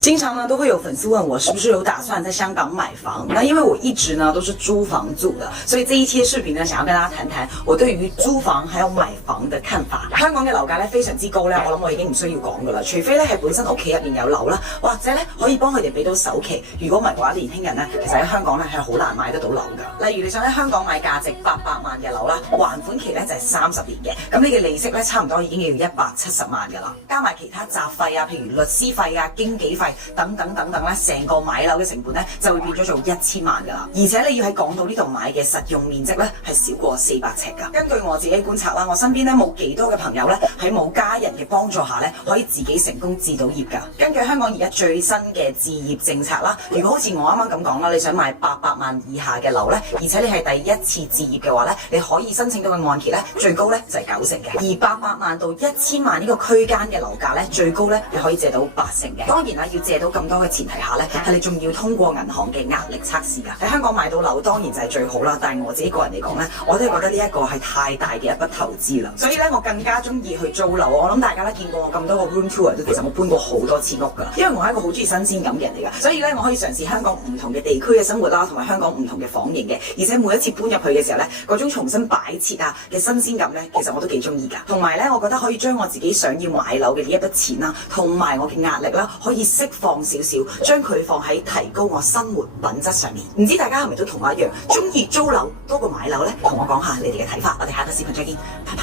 经常呢都会有粉丝问我是不是有打算在香港买房，那因为我一直呢都是租房住的，所以这一期視頻呢想要跟大家談談我對於租房還有買房的看法。香港嘅樓價咧非常之高咧，我諗我已經唔需要講噶啦，除非咧係本身屋企入面有樓啦，或者咧可以幫佢哋俾到首期。如果唔係嘅話，年輕人咧其實喺香港咧係好難買得到樓噶。例如你想喺香港買價值800萬嘅樓啦，還款期咧就係30年嘅，咁你嘅利息咧差唔多已經要170萬噶啦，加埋其他雜費啊，譬如律師費啊、經紀費等等咧，成個買樓嘅成本咧就會變咗做1000萬噶啦。而且你要喺港島呢度買嘅實用面積咧係少過400尺噶。根據我自己觀察啦，我身邊咧冇幾多嘅朋友咧喺冇家人嘅幫助下咧可以自己成功置到業噶。根據香港而家最新嘅置業政策啦，如果好似我啱啱咁講啦，你想買800萬以下嘅樓咧，而且你係第一次置業嘅話咧，你可以申請到嘅按揭咧最高咧就係90成嘅。而800萬到1000萬呢個區間嘅樓價咧，最高咧你可以借到8成嘅。當然啦，要借到咁多嘅前提下咧，係你仲要通過銀行嘅壓力測試噶。喺香港買到樓當然就係最好啦，但係我自己個人嚟講咧，我都係覺得呢一個係太大嘅一筆投資啦。所以咧，我更加中意去租樓。我諗大家咧見過我咁多個 room tour 都，其實我搬過好多次屋噶。因為我係一個好中意新鮮感嘅人嚟噶，所以咧我可以嘗試香港唔同嘅地區嘅生活啦，同埋香港唔同嘅房型嘅。而且每一次搬入去嘅時候咧，嗰種重新擺設啊嘅新鮮感咧，其實我都幾中意噶。同埋咧，我覺得可以將我自己想要買樓嘅呢一筆錢啦，同埋我嘅壓力啦，可以釋放少少，將佢放喺提高我生活品質上面。唔知大家係咪都同我一樣，中意租樓多過買樓呢？同我講下你哋嘅睇法。我哋下個視頻再見，拜拜。